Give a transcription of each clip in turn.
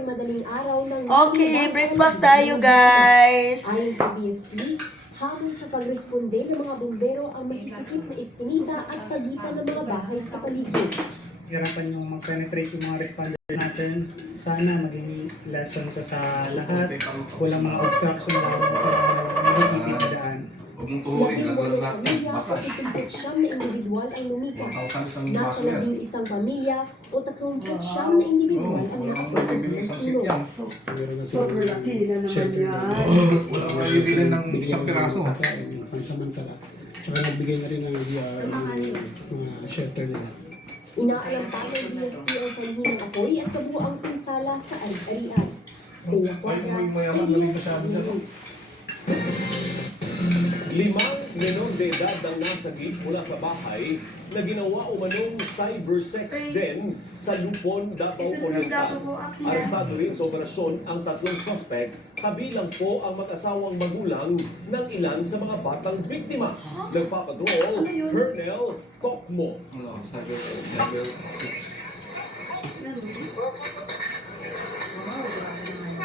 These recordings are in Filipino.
ng madaling araw ng Okay, breakfast tayo, guys. Ayon sa BFP, hamon sa pagresponde ng mga bumbero ang masisikip na iskinita at pagitan ng mga bahay sa paligid. Hirapan yung mag-penetrate yung mga responder natin. Sana maging lesson to sa lahat. Walang mga obstruction lang sa nakikita na daan. Labing walong pamilya o 39 na individual ang lumikas. Nasa 11 pamilya o 39 na individual ang nakasama ng sunog. Sobrang laki na naman yan. Wala nga yung ng isang piraso. Pansamantala. Tsaka nagbigay na rin ng DR mga shelter nila. Inaalam pa ng BFP ang sanhi ng apoy at kabuang pinsala sa ari-arian. Bea Quadra, ABS News. 5 menor de edad ang nasagip mula sa bahay na ginawa umanong cybersex din sa Lupon, Davao Oriental. Arestado rin sa operasyon ang 3 suspect, kabilang po ang mag-asawang magulang ng ilan sa mga batang biktima. Nagpapatrol, Colonel Tokmo.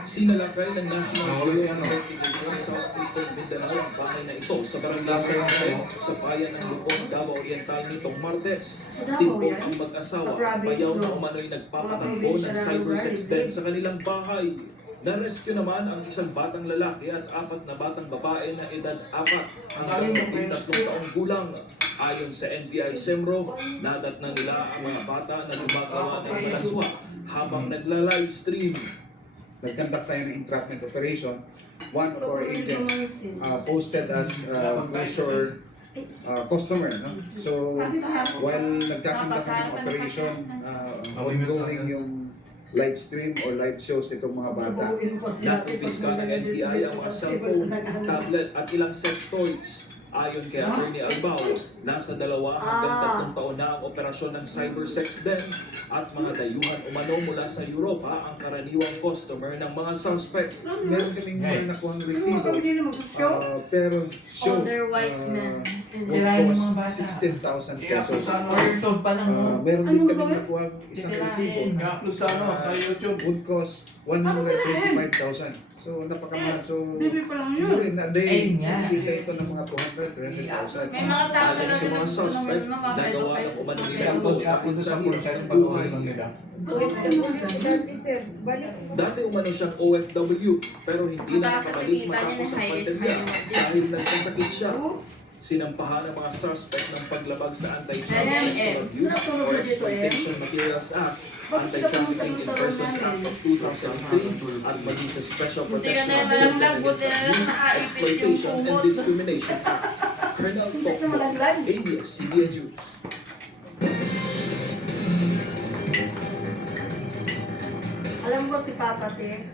Sinalakay ng National Bureau of Investigation sa Southeastern Mindanao ang bahay na ito sa barangay Sarangay sa bayan ng Lupon, Davao Oriental nitong Martes. Timpok ang mag-asawa, bayaw na umano'y nagpapatakbo ng cybersex den sa kanilang bahay. Na-rescue naman ang isang batang lalaki at 4 na batang babae na edad 4 hanggang 13 taong gulang. Ayon sa NBI Semro, nadat na nila ang mga bata na gumagawa ng malaswa habang nagla-livestream. Nag-conduct tayo ng entrapment operation. One of our agents posted as user customer. No? So, while nagkakandak kami ng operation, ongoing yung live stream or live shows itong mga bata. Nakumpiska ng NBI ang mga cellphone, tablet at ilang sex toys. Ayon kay Atty. Albao, nasa 2 hanggang 3 taon na ang operasyon ng cybersex den at mga dayuhan umano mula sa Europa ang karaniwang customer ng mga suspect. Meron kaming mga nakuhang resibo, pero show Older white men. would cost 16,000 pesos. Meron din kaming nakuhang isang resibo, Sa YouTube. would cost 125,000. So, napakamahal. So, siguro nakikita ito ng mga 200,000, 300,000. May mga tao Ayon sa mga suspect, nagawa ng umano nila ito I-upload sa sa hirap sa ng buhay. Dati umano siyang OFW pero hindi na nakabalik matapos ang pandemya dahil nagkasakit siya. Sinampahan ang mga suspect ng paglabag sa Anti-Child Sexual Abuse or Exploitation Materials Act, Anti-Trafficking in Persons Act of 2003 at maging sa Special Protection of Children Against Abuse, Exploitation and Discrimination Act. Colonel Tokmo, ABS-CBN News. Alam mo si Papa Te,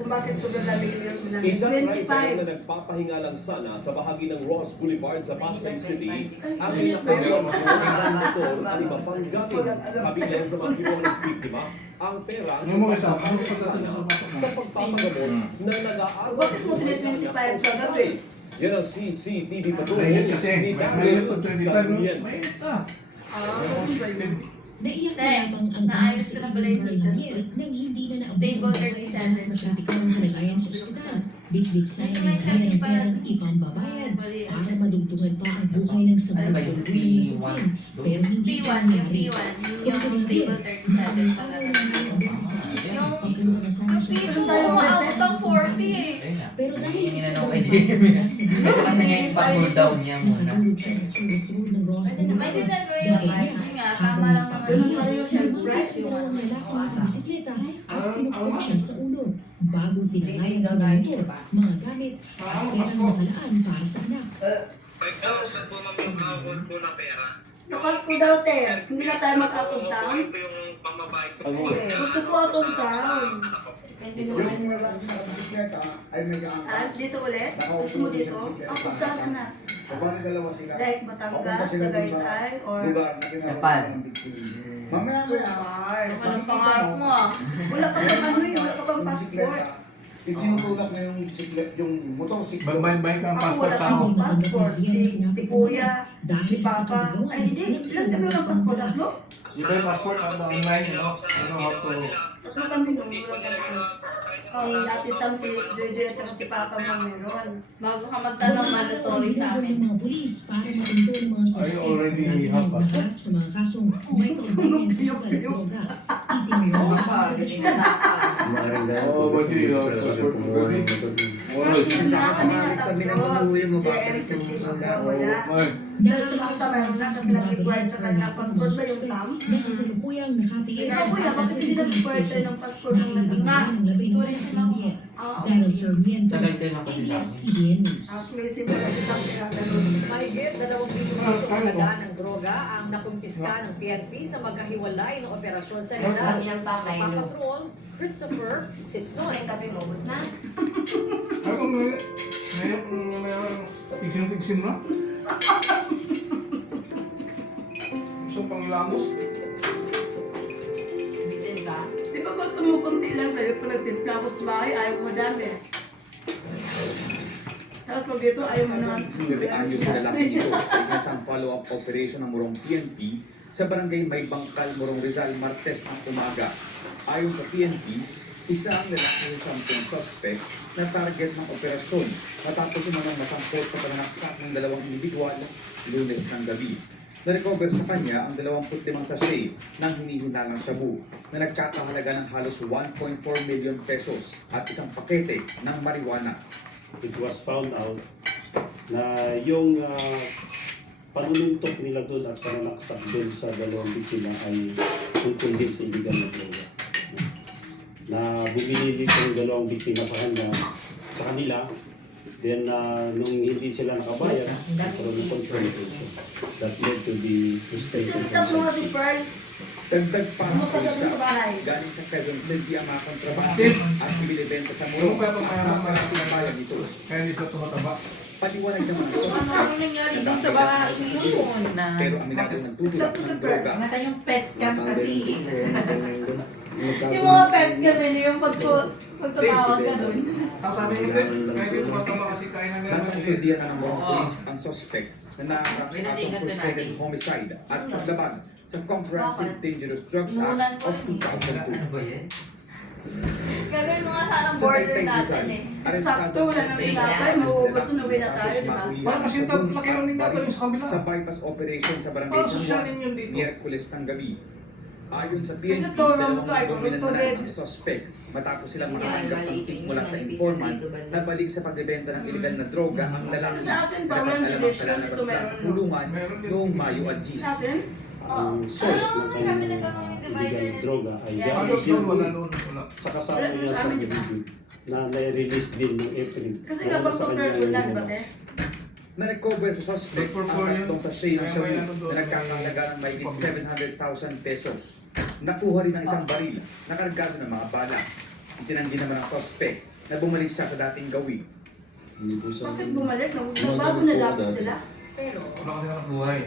kung bakit sobrang lamig yung Isang driver 25. na nagpapahinga lang sana sa bahagi ng Ross Boulevard sa Pasay City ang nakakuha ng motor at iba pang gamit. Kabilang sa mga kinuha ng biktima ang pera ang nagpapahinga sana sa pagpapagamot na nag-aaral. Bakit mo 325 sa gabi? Yan ang CCTV patrol Mainit kasi. ni Daniel sa Luyen. Mainit na. Naiyak na Te, lamang ang naayos sa ko na pala yung driver dito. nang hindi na Stable naabot 37. na kritikal ang kalagayan sa ospital. Bit-bit sa Dito ng may bayan setting ng pala. pera ng ipang babayan Bali, para madugtungan pa ang buhay ng Ano ba yung P1? pero hindi P1, pa yung nangyari. P1, yung stable 37 pala. Gusto tayo Umaabot ang 40 eh. Pero dahil sa Hinanong sobrang kay Jeremy. pagkakasabay, Ito kasi nga yung pag-hold down niya muna. nakatulog siya sa service road ng Ross na May tindan mo yung yun nga, tama lang naman Ganun yun. pala yung surprise yung dalawang ano. lalaki ng bisikleta at pinukpok Ang- siya sa ulo. Bagong tinangayan ng mga motor, mga gamit at perang nakalaan para sa anak. Sa Pasko daw, Te. Hindi na tayo mag-out of town. Gusto ko out of town. Saan? Dito ulit? Gusto mo dito? Out of town na. Like Batangas, Tagaytay, or Japan. Mamaya ko Anong pangarap mo ah? wala ka bang ano eh, wala ka bang passport? Itinutulak na yung motorsiklo. Ako wala kang passport. Si Kuya, si Papa. Ay hindi, ilan kami ng passport? Tatlo? Di ba yung passport online, no? Ano how to... Tatlo kami nung walang passport. Si Ate Sam, si Joy at saka si Papa mo meron. Bago ka magtanong, mandatory sa amin. ng mga pulis para matinto ng mga suspect na magharap sa mga kasong may kaugnayan sa sugal at droga. Itinuro ang operasyon. Sa kami na tatlo, JRX Steve wala. Sa Samantha meron na kasi nag-required sa kanilang passport ba yung Sam? Na kasalukuyang nakatiis Ikaw kuya, bakit hindi nag-required tayo ng passport ng naging? Dahil Sarmiento, Tagaytay na kasi sa amin. ABS-CBN News. Actually, simple kasi Sam pinagano'n. Mahigit 2 bilyong halaga ng droga ang nakumpiska ng PNP sa magkahiwalay ng operasyon sa Rizal. Patrol Christopher Sitson. Ay, kape mo, bus na. Ako ngayon, tigsin na. Gusto pang ilamos. Bitin ka. Di ba gusto mo kunti lang sa'yo pag nagtimpla ko sa bahay, ayaw mo madami. Tapos pag dito, ayaw mo naman. 9 anyos na lalaki nito sa isang follow-up operation ng Morong PNP sa barangay May Bangkal, Morong Rizal, Martes ng umaga. Ayon sa PNP, isang lalaki sa 10 suspect na target ng operasyon matapos umanong masangkot sa pananaksak ng 2 individual Lunes ng gabi. Na-recover sa kanya ang 25 sachet ng hinihinalang shabu na nagkakahalaga ng halos 1.4 million pesos at isang pakete ng marijuana. It was found out na yung panununtok nila doon at pananaksak doon sa 2 biktima ay tungkol sa illegal na droga. Na bumili dito yung 2 biktima sa kanila, then nung hindi sila nakabayad, nagkaroon ng confrontation that led to the frustration. Chat mo nga si Pearl. Dagdag pa ang Kumusta siya dun sa bahay? galing sa Quezon City ang mga kontrabando at ibinibenta sa Morong at pinapalayan nito. Kaya hindi ito tumataba. Paliwanag naman ang Ano suspect nangyari na dun sa dahil bahay? sa pero aminado nagtutulak ng droga. yung pet cam kasi. Yung mga pet kami, yung pagtatawag ka dun. Ang sabi mo din, kaya hindi tumataba kasi kaya na Nasa kustudiya na ng Morong Police ang suspect na naharap sa kasong frustrated homicide at paglabag sa Comprehensive Dangerous Drugs Act of 2002. Ano ba yan? Gagawin mo nga sanang Sa border Taytay natin Rizal, eh. arestado Sakto, wala nang tinapay, mauubos na uwi na tayo, di ba? Parang kasi laki lang din natin yung sa kabila. sa bypass operation sa Barangay Parang San sosyalin Juan, yun dito. Miyerkules ng gabi. Ayon sa PNP, Nagtutulong dalawang tayo, dominant na nagtutulong. ang suspect matapos silang makatanggap ng tip mula sa informant na balik sa pagbebenta ng illegal na droga ang lalaki Sa atin, na parang dapat alam ang relation kalalabas dito na sa meron. pulungan Meron din. noong Mayo at Gis. Sa atin? Ang source ng Kami kanyang nagkakaroon ng divider illegal na droga ay Yeah. Halos gamit doon, wala yun doon. Wala. sa kasama niya sa Bibig na nai-release din ng April. Kasi nga bang Sa kanya personal yung ba, lumabas. Na-recover sa suspect ang tatlong sachet ng shabu na nagkakahalaga ng mahigit 700,000 pesos. Nakuha rin ang isang baril na kargado ng mga bala. Itinanggi naman ang suspect na bumalik siya sa dating gawin. Bakit bumalik? Nagbago na dapat sila. Pero Wala kasi nakabuhay.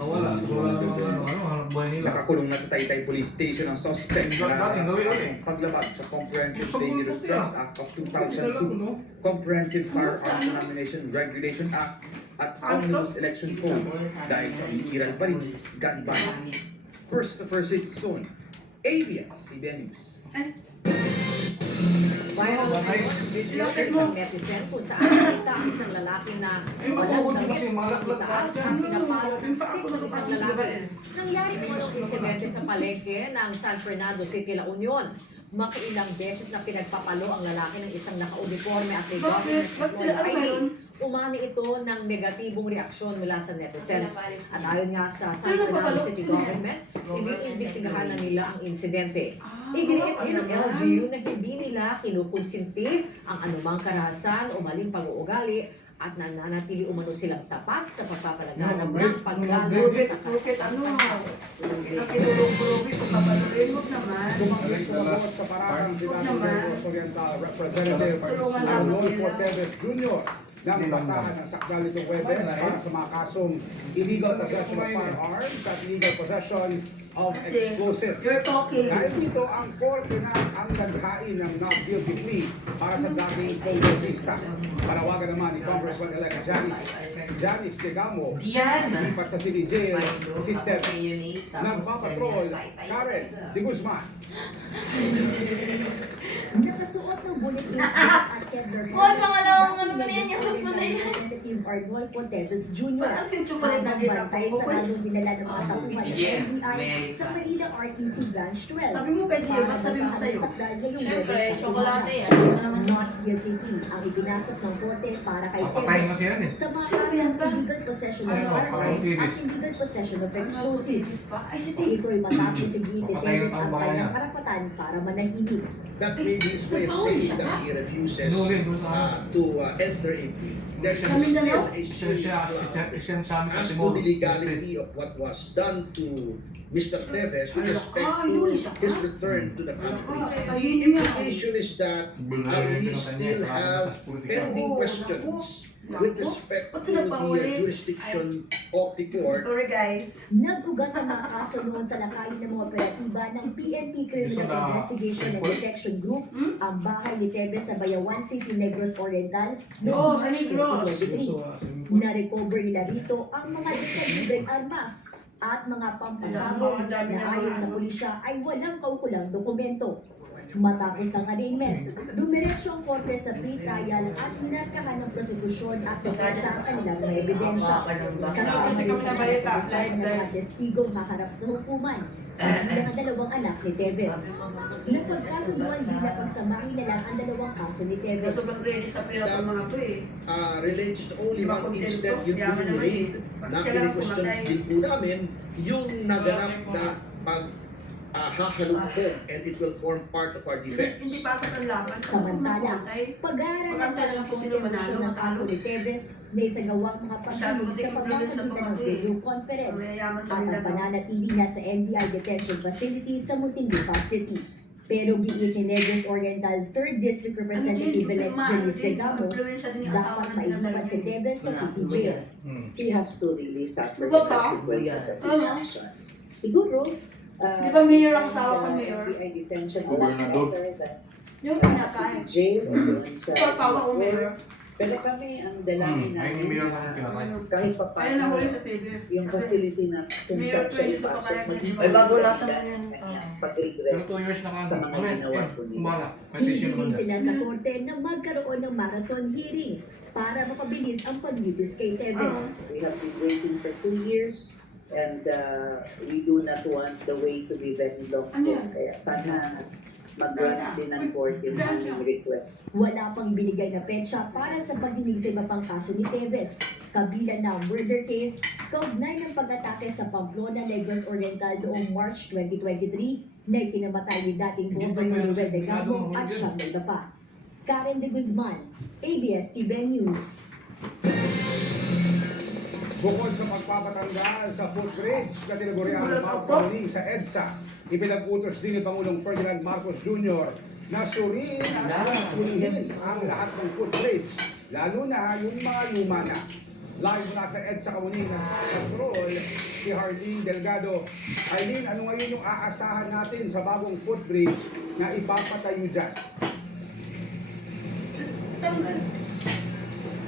Wala. Wala namang hanap buhay nila. Nakakulong na sa Taytay Police Station ang suspect na kasong paglabag sa Comprehensive Dangerous Drugs Act of 2002, Comprehensive Firearms Denomination Regulation Act at Omnibus Election Code dahil sa umiiral pa rin gun ban. Christopher Sitson, ABS-CBN News. viral na video sa isang netizen kung saan nakita ang isang lalaki na walang damit taas ang pinapalo ng stick ng isang lalaki. Nangyari po ang insidente sa palengke ng San Fernando City, La Union. Makiilang beses na pinagpapalo ang lalaki ng isang naka-uniforme at may government employee ID. Umani ito ng negatibong reaksyon mula sa netizens. At ayon nga sa San Fernando City Government, iniimbestigahan na nila ang insidente. Iginiit din ng LGU na hindi nila kinukonsinti ang anumang karahasan o maling pag-uugali at nananatili umano silang tapat sa pagpapalaganap ng paggalang sa Bakit ano? Kita kinulong-kulungin kung kapaluin mo naman. sa parang Oriental Representative Tulungan naman nila. Jr. ng basahan ng sakdal nitong Webes para sa mga kasong illegal possession of firearms at illegal possession of Kasi explosives. you're talking. Dahil dito ang korte na ang naghain ng not guilty plea para sa dating kongresista. Panawagan naman ni Congressman-elect Janice Tegamo, lipat sa City Jail, si Ted. Nagpapatrol, Karen de Guzman. Nakasuot ng Huwag pangalawang ano pa na yan, yung pa na yan. Representative Arnolfo Teves Jr. Ano yung chocolate na kita Bantay po? sa lalong dinala ng mga tauhan ng Sige, NBI may sa Manila RTC Branch 12. Sabi mo kay Gio, ba't sabi mo sa'yo? Siyempre, tsokolate yan. Ano naman Not guilty plea ang ibinasok ng korte para kay Papatayin Teves kasi yan eh. sa mga Sino kasong yan ba? illegal possession of Ano, firearms parang at Teves. illegal possession of explosives. Ay, si Tito. Ito'y matapos sigilin ni Papatayin Teves ang ang bayan. kanyang karapatan para manahimik. That may be his way of saying that he refuses to enter a plea. There is Kami na still lang. a serious cloud as to the legality of what was done to Mr. Teves with respect to his return to the country. The implication is that we still have pending questions with respect to the jurisdiction of the court. Sorry guys. Nag-ugat ang mga kaso noon sa lakayin ng mga operatiba ng PNP Criminal Investigation and Detection Group ang bahay ni Teves sa Bayawan City, Negros Oriental noong March 2023. Na-recover nila rito ang mga detective armas at mga pampasabog na ayon sa pulisya ay walang kaukulang dokumento. Matapos ang arraignment, dumiretso ang korte sa pre-trial at minarkahan ng prosekusyon at depensa ang kanilang mga ebidensya. Kasama rin sa pagkakusan ng mga testigong haharap sa hukuman, bilang ang dalawang anak ni Teves. Napagkasunduan din na pagsamahin na lang ang dalawang kaso ni Teves. Sobrang ready sa pera ng mga to eh. Relates to only one incident yung raid na kini-question din po namin yung naganap na hahalugtog and it will form part of our defense. Hindi pa ako ang laban. Samantala, pag-aaral ng Maganda lang kung sino manalo, ng matalo. kampo ni Teves na isagawang mga pagdinig sa pagpapalitan ng video conference Mayayaman sa at ang nila, no? pananatili niya sa NBI detention facility sa Muntinlupa City. Pero giit ni Negros Oriental 3rd District Representative Elect Janice Degamo, dapat mailupan si Teves sa City Jail. He has to really suffer the Diba pa? consequences of his actions. Siguro, Di ba mayor ang asawa ko, mayor? NBI detention Gobernador. Yung pinakain. jail o doon sa Pagpawa ko, mayor. Pero kami ang dalangin Ay, ni Mayor ang pinakain. kahit pa Kaya nahuli sa TVS. yung facility na kung Mayor, saan siya 22 pa ipasok, kaya maging Ay, bago lahat naman ang yan. kanyang Pero pag-regret 2 years na sa mga ginawa po nila. Kumala. Petition naman Hindi yan. sila sa korte na magkaroon ng marathon hearing para mapabilis ang paglitis kay Teves. We have been waiting for 2 years and we do not want the way to be very long. Kaya sana mag-grant din ng court yung aming request. Wala pang binigay na petsa para sa pagdinig sa iba pang kaso ni Teves. Kabilang na ang murder case, kaugnay ng pag-atake sa Pamplona, Negros Oriental noong March 2023 na ikinamatay ni dating Governor Noel Degamo at siyang na iba pa. Karen De Guzman, ABS-CBN News. Bukod sa pagpapatanggal sa footbridge kategorya ng Pagpapali sa EDSA, ipinag-utos din ni Pangulong Ferdinand Marcos Jr. na suriin at kunin ang lahat ng footbridge, lalo na yung mga luma na. Live mula sa EDSA Kamuning ng Control, si Harleen Delgado. Harleen, ano ngayon yung aasahan natin sa bagong footbridge na ipapatayo dyan?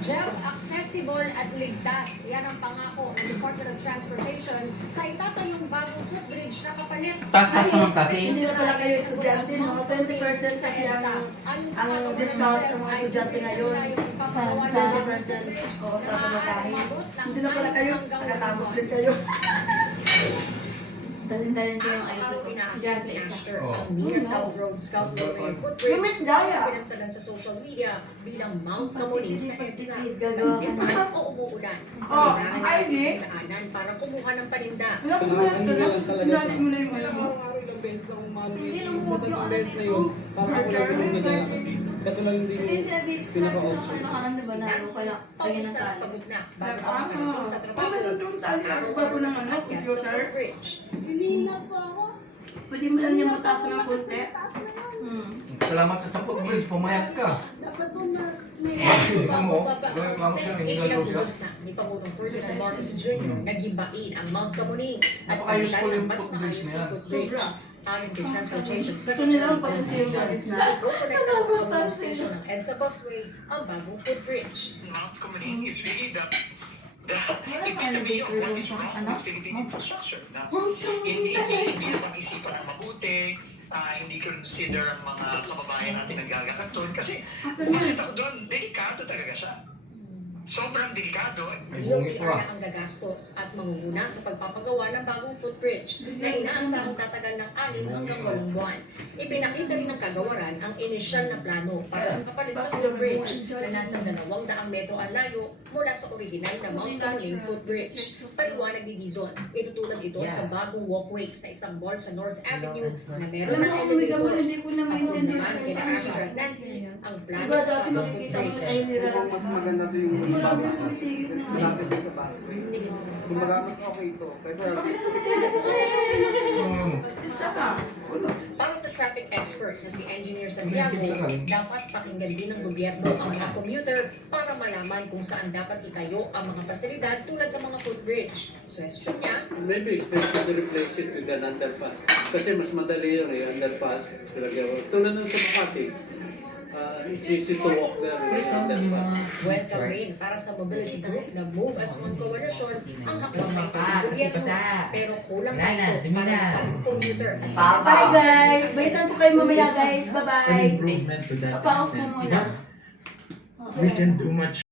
Jeff, accessible at ligtas. Yan ang pangako ng Department of Transportation sa itatayong bagong footbridge na kapalit. Tas naman kasi. Hindi na pala kayo estudyante, no? 20% kasi ang discount ng mga estudyante ngayon. Sa 20% o sa pamasahe. Hindi na pala kayo, nakatapos din kayo. Dalhin-dalhin ko yung Araw-araw ID ko. inaakit ni Estudyante isa. Astor ang Nia South Road Scout Roadway footbridge Lumit daya. na pinagsalan sa social media bilang Mount Kamuning sa EDSA. Gagawa ka Hindi na. pa o umuulan. Oh, Kailangan ay, sa di. daanan para kumuha ng paninda. Wala ko ba yan? Tinali mo na yung alam mo. Hindi lumuhod yung ano nito. Hindi sabi sa nakaraan, di ba, na kaya Pagod na sa pagod na bago ka makarating sa trabaho. Bago ng ano, Akyat sa computer. footbridge. Pwede mo lang yung mataas ng konti. Salamat sa footbridge, pumayat ka. Gusto mo, reklamo siya, hindi na daw siya. Ikinagubos na ni Pangulong Ferdinand Marcos Jr. na gibain ang Mount Kamuning at Napaka-useful pagdala ng yung mas footbridge maayos na na yan. footbridge. Ayon kay Transportation Gusto nila Secretary ang pag-save Dennis sa Dizon, gitna. i-connect na sa Kamuning Station ng EDSA Busway ang bagong footbridge. Mount Kamuning is really the Wala pa epitome of elevator what doon is sa wrong ano? with Philippine infrastructure. Na hindi napag-isipan ng mabuti, hindi consider ang mga kababayan natin nagagakat doon. Kasi Bakit ako doon? Delikado talaga siya. Sobrang delikado. DOTR na ang gagastos at mangunguna sa pagpapagawa ng bagong footbridge na inaasahang tatagal ng 6 hanggang 8 buwan. Ipinakita rin ng kagawaran ang inisyal na plano para sa kapalit na footbridge na nasa 200 metro ang layo mula sa original na Mount Camuning footbridge. Paliwanag ni Dizon, itutulad ito sa bagong walkway sa isang mall sa North Avenue na meron ng elevators. Kapag naman kina Astra at Nancy ang plano sa bagong footbridge. Mas maganda ito yung Marami sumisigit na. malapit na sa busway. Kumbaga mas okay ito. Kaysa Isa ka. Para sa traffic expert na si Engineer Santiago, dapat pakinggan din ng gobyerno ang mga commuter para malaman kung saan dapat itayo ang mga pasilidad tulad ng mga footbridge. Suggestion niya, Maybe it's best to replace it with an underpass. Kasi mas madali yun underpass. Tulad ng sa Makati, it's easy to walk there with underpass. welcome rin para sa mobility group na Move as One Coalition ang hakbang na ito ng gobyerno. Pero kulang na ito para sa commuter. Bye guys! Balitan ko kayo mamaya guys. Bye-bye! Improvement to that Papa-off mo extent. muna. We can do much